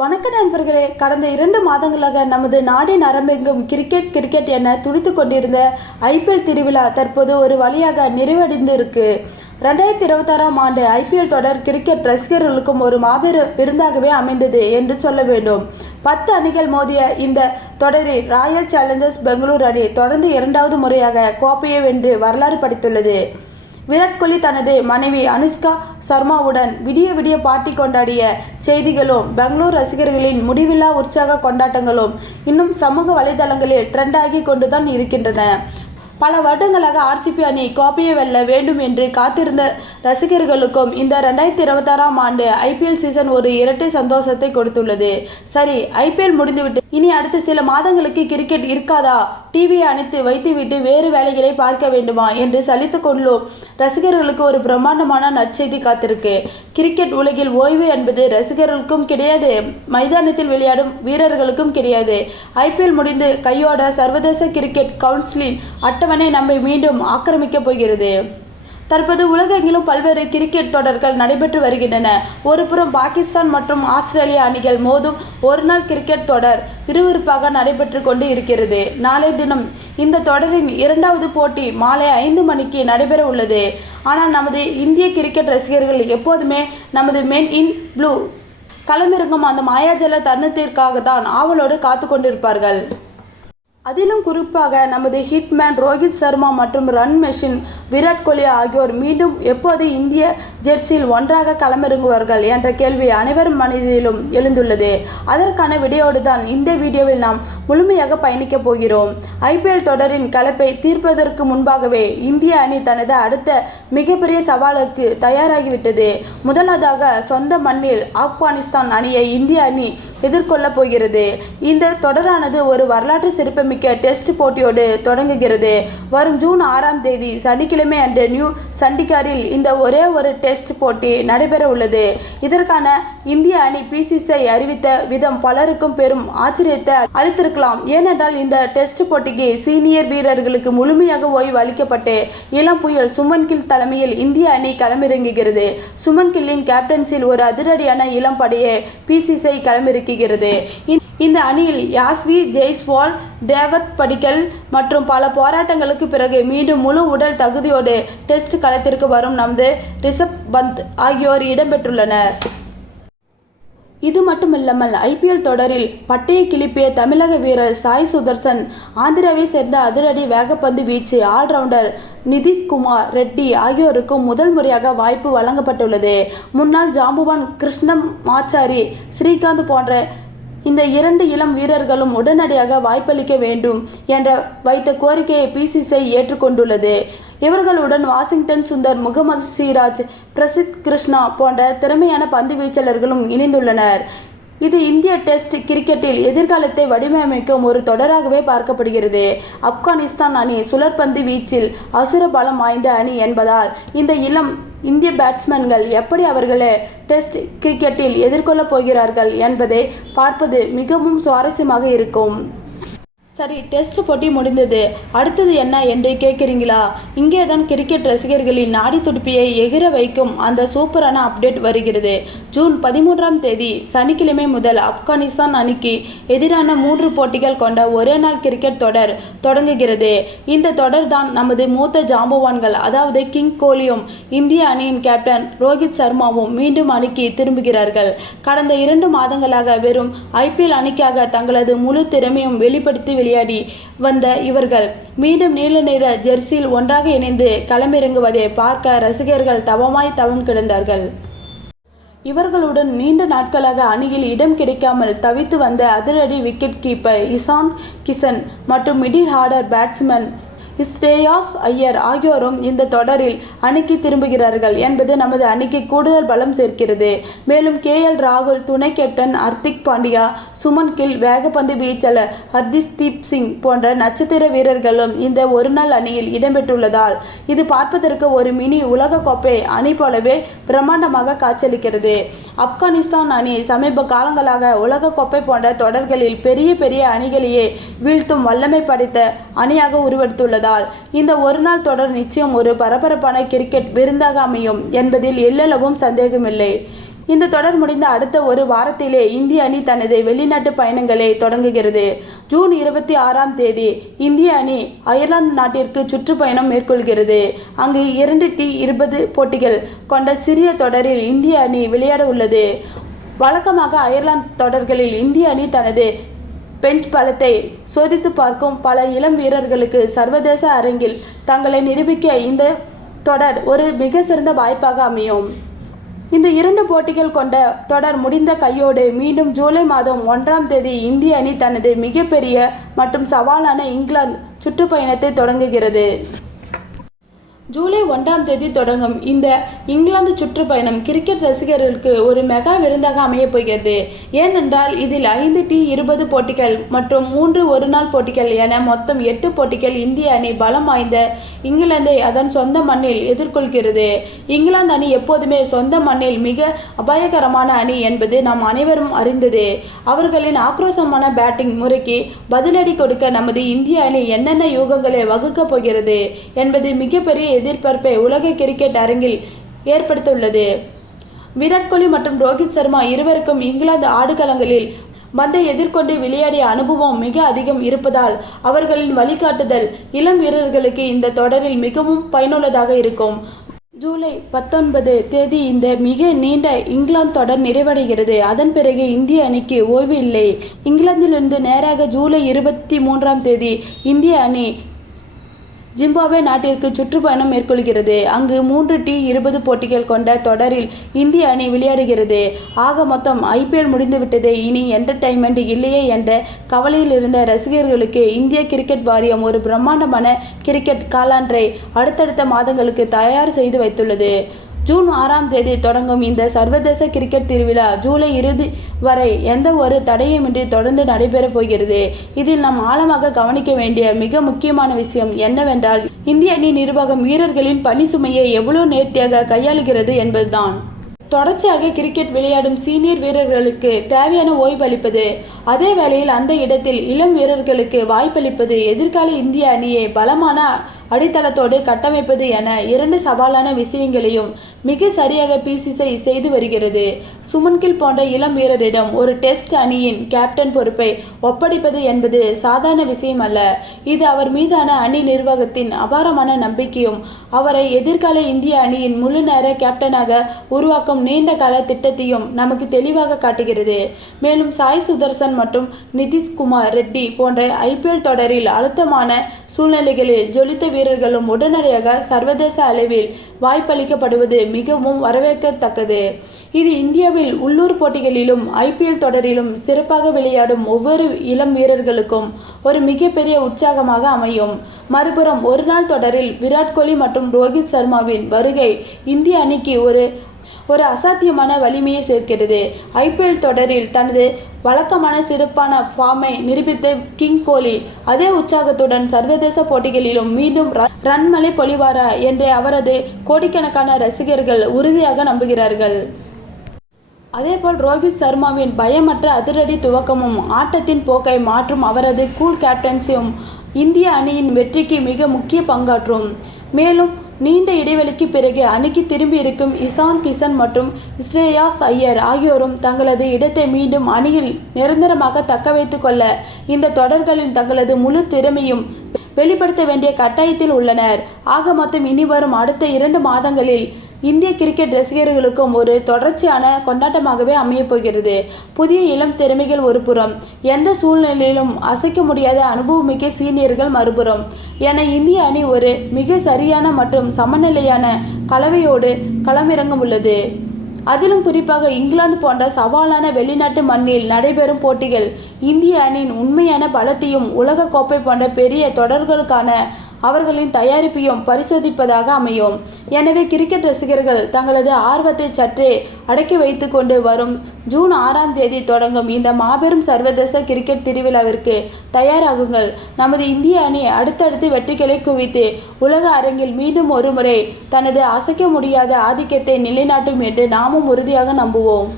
வணக்க நண்பர்களே, கடந்த 2 மாதங்களாக நமது நாடின் நரம்பெங்கும் கிரிக்கெட் என துடித்து கொண்டிருந்த ஐபிஎல் திருவிழா தற்போது ஒரு வழியாக நிறைவடைந்து இருக்கு. 2026ஆம் ஆண்டு ஐபிஎல் தொடர் கிரிக்கெட் ரசிகர்களுக்கும் ஒரு மாபெரும் விருந்தாகவே அமைந்தது என்று சொல்ல வேண்டும். 10 அணிகள் மோதிய இந்த தொடரில் ராயல் சேலஞ்சர்ஸ் பெங்களூரு அணி தொடர்ந்து 2வது முறையாக கோப்பையை வென்று வரலாறு படைத்துள்ளது. விராட் கோலி தனது மனைவி அனுஷ்கா சர்மாவுடன் விடிய பார்ட்டி கொண்டாடிய செய்திகளும் பெங்களூர் ரசிகர்களின் முடிவில்லா உற்சாக கொண்டாட்டங்களும் இன்னும் சமூக வலைதளங்களில் ட்ரெண்ட் ஆகி கொண்டுதான் இருக்கின்றன. பல வருடங்களாக ஆர்சிபி அணி கோப்பையை வெல்ல வேண்டும் என்று காத்திருந்த ரசிகர்களுக்கும் இந்த 2026ஆம் ஆண்டு ஐபிஎல் சீசன் ஒரு இரட்டை சந்தோஷத்தை கொடுத்துள்ளது. சரி, ஐபிஎல் முடிந்துவிட்டு இனி அடுத்த சில மாதங்களுக்கு கிரிக்கெட் இருக்காதா, டிவியை அணைத்து வைத்துவிட்டு வேறு வேலைகளை பார்க்க வேண்டுமா என்று சலித்து கொள்ளும் ரசிகர்களுக்கு ஒரு பிரம்மாண்டமான நற்செய்தி காத்திருக்கு. கிரிக்கெட் உலகில் ஓய்வு என்பது ரசிகர்களுக்கும் கிடையாது, மைதானத்தில் விளையாடும் வீரர்களுக்கும் கிடையாது. ஐபிஎல் முடிந்து கையோட சர்வதேச கிரிக்கெட் கவுன்சிலின் அட்டவணை நம்மை மீண்டும் ஆக்கிரமிக்கப் போகிறது. தற்போது உலகெங்கிலும் பல்வேறு கிரிக்கெட் தொடர்கள் நடைபெற்று வருகின்றன. ஒருபுறம் பாகிஸ்தான் மற்றும் ஆஸ்திரேலியா அணிகள் மோதும் ஒருநாள் கிரிக்கெட் தொடர் விறுவிறுப்பாக நடைபெற்று கொண்டு இருக்கிறது. நாளைய தினம் இந்த தொடரின் 2வது போட்டி மாலை 5 மணிக்கு நடைபெற உள்ளது. ஆனால் நமது இந்திய கிரிக்கெட் ரசிகர்கள் எப்போதுமே நமது மென் இன் ப்ளூ களமிறங்கும் அந்த மாயாஜல தருணத்திற்காக தான் ஆவலோடு காத்து கொண்டிருப்பார்கள். அதிலும் குறிப்பாக நமது ஹிட்மேன் ரோஹித் சர்மா மற்றும் ரன் மெஷின் விராட் கோலி ஆகியோர் மீண்டும் எப்போது இந்திய ஜெர்சியில் ஒன்றாக களமிறங்குவார்கள் என்ற கேள்வி அனைவரும் மனதிலும் எழுந்துள்ளது. அதற்கான விடையோடு தான் இந்த வீடியோவில் நாம் முழுமையாக பயணிக்க போகிறோம். ஐபிஎல் தொடரின் கலப்பை தீர்ப்பதற்கு முன்பாகவே இந்திய அணி தனது அடுத்த மிகப்பெரிய சவாலுக்கு தயாராகிவிட்டது. முதலாவதாக சொந்த மண்ணில் ஆப்கானிஸ்தான் அணியை இந்திய அணி எதிர்கொள்ளப் போகிறது. இந்த தொடரானது ஒரு வரலாற்று சிறப்புமிக்க டெஸ்ட் போட்டியோடு தொடங்குகிறது. வரும் ஜூன் 6ஆம் தேதி சனிக்கிழமை அன்று நியூ சண்டிகரில் இந்த ஒரே ஒரு டெஸ்ட் போட்டி நடைபெற உள்ளது. இதற்கான இந்திய அணி பிசிசிஐ அறிவித்த விதம் பலருக்கும் பெரும் ஆச்சரியத்தை அளித்திருக்கலாம். ஏனென்றால் இந்த டெஸ்ட் போட்டிக்கு சீனியர் வீரர்களுக்கு முழுமையாக ஓய்வு அளிக்கப்பட்டு இளம் புயல் சுமன் கில் தலைமையில் இந்திய அணி களமிறங்குகிறது. சுமன் கில்லின் கேப்டன்சியில் ஒரு அதிரடியான இளம் படையை பிசிசிஐ களமிறங்குகிறது. இந்த அணியில் யாஸ்வி ஜெய்ஸ்வால், தேவத் படிக்கல் மற்றும் பல போராட்டங்களுக்கு பிறகு மீண்டும் முழு உடல் தகுதியோடு டெஸ்ட் களத்திற்கு வரும் நமது ரிஷப் பந்த் ஆகியோர் இடம்பெற்றுள்ளனர். இது மட்டுமில்லாமல் ஐபிஎல் தொடரில் பட்டையை கிளப்பிய தமிழக வீரர் சாய் சுதர்சன், ஆந்திராவை சேர்ந்த அதிரடி வேகப்பந்து வீச்சு ஆல்ரவுண்டர் நிதிஷ்குமார் ரெட்டி ஆகியோருக்கும் முதல் முறையாக வாய்ப்பு வழங்கப்பட்டுள்ளது. முன்னாள் ஜாம்புவான் கிருஷ்ணமாச்சாரி, ஸ்ரீகாந்த் போன்ற இந்த 2 இளம் வீரர்களும் உடனடியாக வாய்ப்பளிக்க வேண்டும் என்ற வைத்த கோரிக்கையை பிசிசிஐ ஏற்றுக்கொண்டுள்ளது. இவர்களுடன் வாஷிங்டன் சுந்தர், முகமது சிராஜ், பிரசித் கிருஷ்ணா போன்ற திறமையான பந்து வீச்சாளர்களும் இணைந்துள்ளனர். இது இந்திய டெஸ்ட் கிரிக்கெட்டில் எதிர்காலத்தை வடிவமைக்கும் ஒரு தொடராகவே பார்க்கப்படுகிறது. ஆப்கானிஸ்தான் அணி சுழற்பந்து வீச்சில் அசுர பலம் வாய்ந்த அணி என்பதால் இந்த இளம் இந்திய பேட்ஸ்மேன்கள் எப்படி அவர்களை டெஸ்ட் கிரிக்கெட்டில் எதிர்கொள்ளப் போகிறார்கள் என்பதை பார்ப்பது மிகவும் சுவாரஸ்யமாக இருக்கும். சரி, டெஸ்ட் போட்டி முடிந்தது, அடுத்தது என்ன என்று கேட்குறீங்களா? இங்கே தான் கிரிக்கெட் ரசிகர்களின் நாடி துடிப்பையை எகிர வைக்கும் அந்த சூப்பரான அப்டேட் வருகிறது. ஜூன் 13ஆம் தேதி சனிக்கிழமை முதல் ஆப்கானிஸ்தான் அணிக்கு எதிரான 3 போட்டிகள் கொண்ட ஒரே நாள் கிரிக்கெட் தொடர் தொடங்குகிறது. இந்த தொடர் தான் நமது மூத்த ஜாம்பவான்கள் அதாவது கிங் கோலியும் இந்திய அணியின் கேப்டன் ரோஹித் சர்மாவும் மீண்டும் அணிக்கு திரும்புகிறார்கள். கடந்த 2 மாதங்களாக வெறும் ஐபிஎல் அணிக்காக தங்களது முழு திறமையும் வெளிப்படுத்தி விளையாடி வந்த இவர்கள் மீண்டும் நீல நிற ஜெர்சியில் ஒன்றாக இணைந்து களமிறங்குவதை பார்க்க ரசிகர்கள் தவம் கிடந்தார்கள். இவர்களுடன் நீண்ட நாட்களாக அணியில் இடம் கிடைக்காமல் தவித்து வந்த அதிரடி விக்கெட் கீப்பர் இசான் கிஷன் மற்றும் middle order batsman Shreyas Iyer ஆகியோரும் இந்த தொடரில் அணிக்கு திரும்புகிறார்கள் என்பது நமது அணிக்கு கூடுதல் பலம் சேர்க்கிறது. மேலும் கேஎல் ராகுல், துணை கேப்டன் ஹர்திக் பாண்டியா, சுமன் கில், வேகப்பந்து வீச்சாளர் ஹர்தீப் சிங் போன்ற நட்சத்திர வீரர்களும் இந்த ஒருநாள் அணியில் இடம்பெற்றுள்ளதால் இது பார்ப்பதற்கு ஒரு மினி உலகக்கோப்பை அணி போலவே பிரம்மாண்டமாக காட்சியளிக்கிறது. ஆப்கானிஸ்தான் அணி சமீப காலங்களாக உலகக்கோப்பை போன்ற தொடர்களில் பெரிய அணிகளையே வீழ்த்தும் வல்லமை படைத்த அணியாக உருவெடுத்துள்ளது. இந்த ஒருநாள் தொடர் நிச்சயம் ஒரு பரபரப்பான கிரிக்கெட் விருந்தாக அமையும் என்பதில் எல்லளவும் சந்தேகமில்லை. இந்த தொடர் முடிந்த அடுத்த ஒரு வாரத்திலே இந்திய அணி தனது வெளிநாட்டு பயணங்களை தொடங்குகிறது. ஜூன் 26ஆம் தேதி இந்திய அணி அயர்லாந்து நாட்டிற்கு சுற்றுப்பயணம் மேற்கொள்கிறது. அங்கு 2T20 போட்டிகள் கொண்ட சிறிய தொடரில் இந்திய அணி விளையாட உள்ளது. வழக்கமாக அயர்லாந்து தொடர்களில் இந்திய அணி தனது பெஞ்ச் பலத்தை சோதித்து பார்க்கும். பல இளம் வீரர்களுக்கு சர்வதேச அரங்கில் தங்களை நிரூபிக்க இந்த தொடர் ஒரு மிக சிறந்த வாய்ப்பாக அமையும். இந்த 2 போட்டிகள் கொண்ட தொடர் முடிந்த கையோடு மீண்டும் ஜூலை மாதம் 1ஆம் தேதி இந்திய அணி தனது மிகப்பெரிய மற்றும் சவாலான இங்கிலாந்து சுற்றுப்பயணத்தை தொடங்குகிறது. ஜூலை 1ஆம் தேதி தொடங்கும் இந்த இங்கிலாந்து சுற்றுப்பயணம் கிரிக்கெட் ரசிகர்களுக்கு ஒரு மெகா விருந்தாக அமையப் போகிறது. ஏனென்றால் இதில் 5T20 போட்டிகள் மற்றும் 3 ஒருநாள் போட்டிகள் என மொத்தம் 8 போட்டிகள் இந்திய அணி பலம் வாய்ந்த இங்கிலாந்தை அதன் சொந்த மண்ணில் எதிர்கொள்கிறது. இங்கிலாந்து அணி எப்போதுமே சொந்த மண்ணில் மிக அபாயகரமான அணி என்பது நாம் அனைவரும் அறிந்ததே. அவர்களின் ஆக்ரோஷமான பேட்டிங் முறைக்கு பதிலடி கொடுக்க நமது இந்திய அணி என்னென்ன யூகங்களை வகுக்கப் போகிறது என்பது மிகப்பெரிய எதிர்பார்ப்பை உலக கிரிக்கெட் அரங்கில் ஏற்படுத்தியுள்ளது. விராட் கோலி மற்றும் ரோஹித் சர்மா இருவருக்கும் இங்கிலாந்து ஆடுகளங்களில் பந்தை எதிர்கொண்டு விளையாடிய அனுபவம் மிக அதிகம் இருப்பதால் அவர்களின் வழிகாட்டுதல் இளம் வீரர்களுக்கு இந்த தொடரில் மிகவும் பயனுள்ளதாக இருக்கும். ஜூலை 19 தேதி இந்த மிக நீண்ட இங்கிலாந்து தொடர் நிறைவடைகிறது. அதன் பிறகு இந்திய அணிக்கு ஓய்வு இல்லை. இங்கிலாந்திலிருந்து நேராக ஜூலை 23ஆம் தேதி இந்திய அணி ஜிம்பாப்வே நாட்டிற்கு சுற்றுப்பயணம் மேற்கொள்கிறது. அங்கு 3T20 போட்டிகள் கொண்ட தொடரில் இந்திய அணி விளையாடுகிறது. ஆக மொத்தம் IPL முடிந்துவிட்டதே, இனி என்டர்டைன்மெண்ட் இல்லையே என்ற கவலையில் இருந்த ரசிகர்களுக்கு இந்திய கிரிக்கெட் வாரியம் ஒரு பிரம்மாண்டமான கிரிக்கெட் காலாண்டரை அடுத்தடுத்த மாதங்களுக்கு தயார் செய்து வைத்துள்ளது. ஜூன் 6ஆம் தேதி தொடங்கும் இந்த சர்வதேச கிரிக்கெட் திருவிழா ஜூலை 20 வரை எந்த ஒரு தடையுமின்றி தொடர்ந்து நடைபெறப் போகிறது. இதில் நாம் ஆழமாக கவனிக்க வேண்டிய மிக முக்கியமான விஷயம் என்னவென்றால் இந்திய அணி நிர்வாகம் வீரர்களின் பணி சுமையை எவ்வளவு நேர்த்தியாக கையாளுகிறது என்பதுதான். தொடர்ச்சியாக கிரிக்கெட் விளையாடும் சீனியர் வீரர்களுக்கு தேவையான ஓய்வு அளிப்பது, அதே வேளையில் அந்த இடத்தில் இளம் வீரர்களுக்கு வாய்ப்பளிப்பது, எதிர்கால இந்திய அணியை பலமான அடித்தளத்தோடு கட்டமைப்பது என 2 சவாலான விஷயங்களையும் மிக சரியாக BCCI செய்து வருகிறது. சுமன் கில் போன்ற இளம் வீரரிடம் ஒரு டெஸ்ட் அணியின் கேப்டன் பொறுப்பை ஒப்படைப்பது என்பது சாதாரண விஷயம் அல்ல. இது அவர் மீதான அணி நிர்வாகத்தின் அபாரமான நம்பிக்கையும் அவரை எதிர்கால இந்திய அணியின் முழு நேர கேப்டனாக உருவாக்கும் நீண்ட கால திட்டத்தையும் நமக்கு தெளிவாக காட்டுகிறது. மேலும் சாய் சுதர்சன் மற்றும் நிதிஷ்குமார் ரெட்டி போன்ற IPL தொடரில் அழுத்தமான சூழ்நிலைகளில் ஜொலித்த வீரர்களும் உடனடியாக சர்வதேச அளவில் வாய்ப்பளிக்கப்படுவது மிகவும் வரவேற்கத்தக்கது. இது இந்தியாவில் உள்ளூர் போட்டிகளிலும் IPL தொடரிலும் சிறப்பாக விளையாடும் ஒவ்வொரு இளம் வீரர்களுக்கும் ஒரு மிகப்பெரிய உற்சாகமாக அமையும். மறுபுறம் ஒருநாள் தொடரில் விராட் கோலி மற்றும் ரோஹித் சர்மாவின் வருகை இந்திய அணிக்கு ஒரு அசாத்தியமான வலிமையை சேர்க்கிறது. IPL தொடரில் தனது வழக்கமான சிறப்பான ஃபார்மை நிரூபித்த கிங் கோலி அதே உற்சாகத்துடன் சர்வதேச போட்டிகளிலும் மீண்டும் ரன்மழை பொழிவாரா என்று அவரது கோடிக்கணக்கான ரசிகர்கள் உறுதியாக நம்புகிறார்கள். அதேபோல் ரோஹித் சர்மாவின் பயமற்ற அதிரடி துவக்கமும் ஆட்டத்தின் போக்கை மாற்றும் அவரது கூல் கேப்டன்சியும் இந்திய அணியின் வெற்றிக்கு மிக முக்கிய பங்காற்றும். மேலும் நீண்ட இடைவெளிக்கு பிறகு அணிக்கு திரும்பி இருக்கும் இசான் கிஷன் மற்றும் ஸ்ரேயாஸ் ஐயர் ஆகியோரும் தங்களது இடத்தை மீண்டும் அணியில் நிரந்தரமாக தக்க வைத்து கொள்ள இந்த தொடர்களில் தங்களது முழு திறமையும் வெளிப்படுத்த வேண்டிய கட்டாயத்தில் உள்ளனர். ஆக மொத்தம் இனி வரும் அடுத்த 2 மாதங்களில் இந்திய கிரிக்கெட் ரசிகர்களுக்கும் ஒரு தொடர்ச்சியான கொண்டாட்டமாகவே அமையப் போகிறது. புதிய இளம் திறமைகள் ஒரு புறம், எந்த சூழ்நிலையிலும் அசைக்க முடியாத அனுபவமிக்க சீனியர்கள் மறுபுறம் என இந்திய அணி ஒரு மிக சரியான மற்றும் சமநிலையான கலவையோடு களமிறங்க உள்ளது. அதிலும் குறிப்பாக இங்கிலாந்து போன்ற சவாலான வெளிநாட்டு மண்ணில் நடைபெறும் போட்டிகள் இந்திய அணியின் உண்மையான பலத்தையும் உலக கோப்பை போன்ற பெரிய தொடர்களுக்கான அவர்களின் தயாரிப்பையும் பரிசோதிப்பதாக அமையும். எனவே கிரிக்கெட் ரசிகர்கள் தங்களது ஆர்வத்தை சற்றே அடக்கி வைத்து கொண்டு வரும் ஜூன் 6ஆம் தேதி தொடங்கும் இந்த மாபெரும் சர்வதேச கிரிக்கெட் திருவிழாவிற்கு தயாராகுங்கள். நமது இந்திய அணி அடுத்தடுத்து வெற்றிகளை குவித்து உலக அரங்கில் மீண்டும் ஒரு முறை தனது அசைக்க முடியாத ஆதிக்கத்தை நிலைநாட்டும் என்று நாமும் உறுதியாக நம்புவோம்.